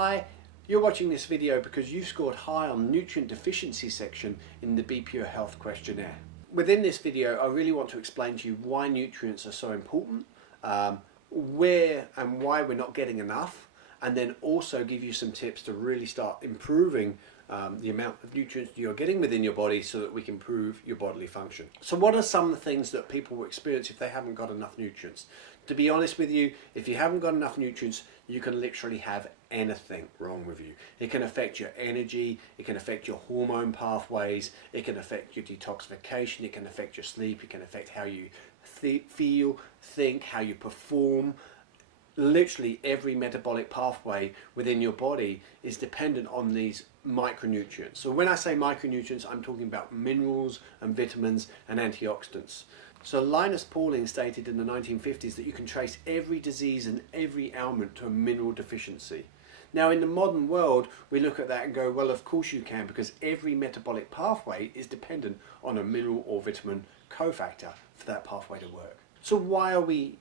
Hi, you're watching this video because you've scored high on the nutrient deficiency section in the Be Pure Health questionnaire. Within this video, I really want to explain to you why nutrients are so important, where and why we're not getting enough, and then also give you some tips to really start improving the amount of nutrients you're getting within your body so that we can improve your bodily function. So what are some of the things that people will experience if they haven't got enough nutrients? To be honest with you, if you haven't got enough nutrients, you can literally have anything wrong with you. It can affect your energy, it can affect your hormone pathways, it can affect your detoxification, it can affect your sleep, it can affect how you feel, think, how you perform. Literally every metabolic pathway within your body is dependent on these micronutrients. So when I say micronutrients, I'm talking about minerals and vitamins and antioxidants. So Linus Pauling stated in the 1950s that you can trace every disease and every ailment to a mineral deficiency. Now in the modern world, we look at that and go, well, of course you can, because every metabolic pathway is dependent on a mineral or vitamin cofactor for that pathway to work. So why are we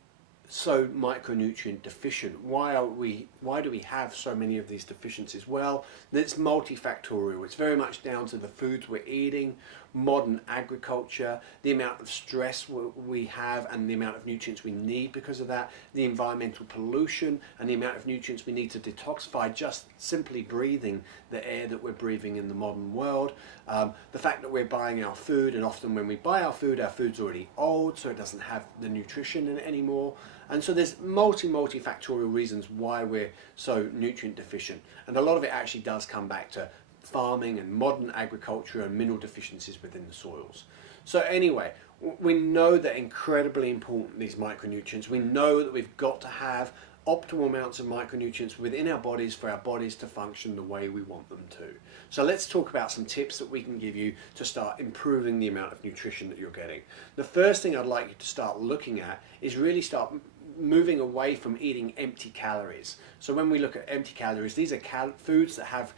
so micronutrient deficient? Why do we have so many of these deficiencies? Well, it's multifactorial. It's very much down to the foods we're eating, modern agriculture, the amount of stress we have and the amount of nutrients we need because of that, the environmental pollution and the amount of nutrients we need to detoxify just simply breathing the air that we're breathing in the modern world, the fact that we're buying our food, and often when we buy our food's already old, so it doesn't have the nutrition in it anymore. And so there's multifactorial reasons why we're so nutrient deficient. And a lot of it actually does come back to farming and modern agriculture and mineral deficiencies within the soils. So anyway, we know they're incredibly important, these micronutrients. We know that we've got to have optimal amounts of micronutrients within our bodies for our bodies to function the way we want them to. So let's talk about some tips that we can give you to start improving the amount of nutrition that you're getting. The first thing I'd like you to start looking at is really start moving away from eating empty calories. So when we look at empty calories, these are foods that have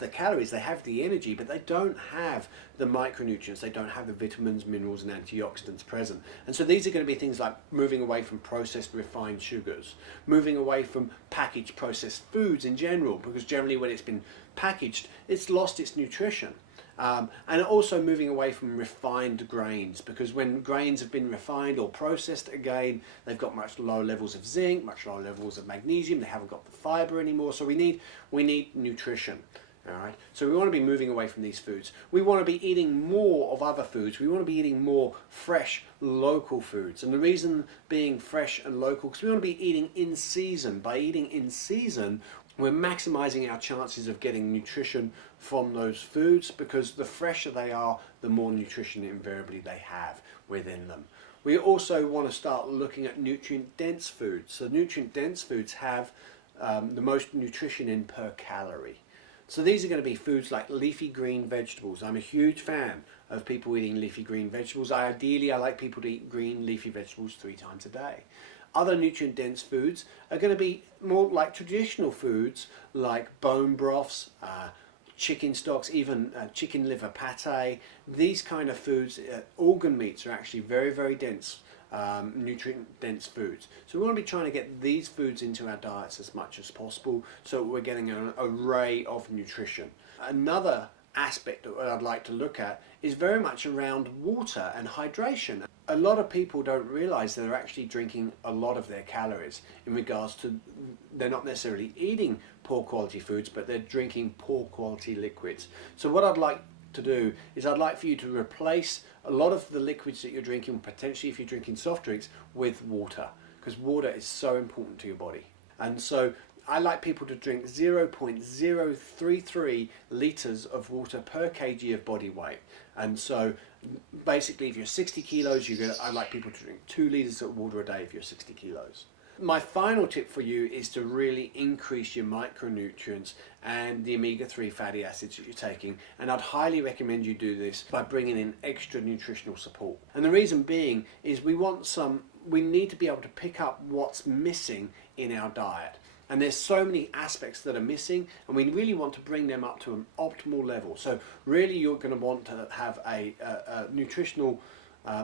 the calories, they have the energy, but they don't have the micronutrients, they don't have the vitamins, minerals and antioxidants present. And so these are going to be things like moving away from processed refined sugars, moving away from packaged processed foods in general, because generally when it's been packaged, it's lost its nutrition. And also moving away from refined grains, because when grains have been refined or processed again, they've got much lower levels of zinc, much lower levels of magnesium, they haven't got the fiber anymore, so we need nutrition. All right, so we want to be moving away from these foods. We want to be eating more of other foods. We want to be eating more fresh, local foods. And the reason being fresh and local, because we want to be eating in season. By eating in season, we're maximizing our chances of getting nutrition from those foods, because the fresher they are, the more nutrition invariably they have within them. We also want to start looking at nutrient-dense foods. So nutrient-dense foods have the most nutrition in per calorie. So these are going to be foods like leafy green vegetables. I'm a huge fan of people eating leafy green vegetables. Ideally, I like people to eat green leafy vegetables 3 times a day. Other nutrient-dense foods are going to be more like traditional foods like bone broths, chicken stocks, even chicken liver pate. These kind of foods, organ meats are actually very, very dense, nutrient-dense foods. So we want to be trying to get these foods into our diets as much as possible so we're getting an array of nutrition. Another aspect that I'd like to look at is very much around water and hydration. A lot of people don't realize they're actually drinking a lot of their calories in regards to they're not necessarily eating poor quality foods, but they're drinking poor quality liquids. So what I'd like to do is I'd like for you to replace a lot of the liquids that you're drinking, potentially if you're drinking soft drinks, with water, because water is so important to your body. And so I like people to drink 0.033 litres of water per kg of body weight. And so basically if you're 60 kilos, I like people to drink 2 litres of water a day if you're 60 kilos. My final tip for you is to really increase your micronutrients and the omega-3 fatty acids that you're taking, and I'd highly recommend you do this by bringing in extra nutritional support. And the reason being is we need to be able to pick up what's missing in our diet. And there's so many aspects that are missing, and we really want to bring them up to an optimal level. So really you're going to want to have a nutritional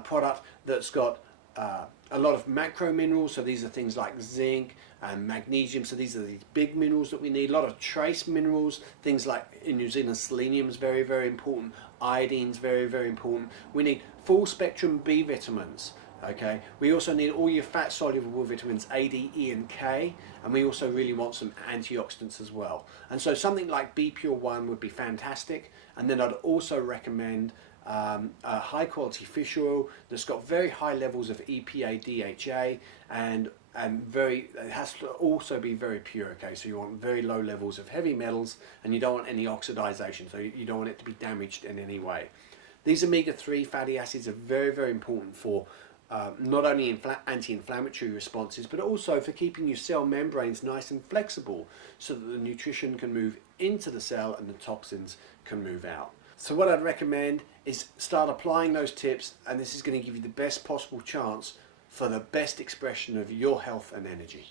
product that's got a lot of macro minerals, so these are things like zinc and magnesium, so these are the big minerals that we need. A lot of trace minerals, things like in New Zealand selenium is very, very important, iodine is very, very important. We need full spectrum B vitamins. Okay, we also need all your fat soluble vitamins A, D, E and K, and we also really want some antioxidants as well. And so something like B Pure 1 would be fantastic. And then I'd also recommend a high quality fish oil that's got very high levels of EPA, DHA, and it has to also be very pure. Okay, so you want very low levels of heavy metals, and you don't want any oxidization, so you don't want it to be damaged in any way. These omega-3 fatty acids are very, very important for not only anti-inflammatory responses, but also for keeping your cell membranes nice and flexible so that the nutrition can move into the cell and the toxins can move out. So what I'd recommend is start applying those tips, and this is going to give you the best possible chance for the best expression of your health and energy.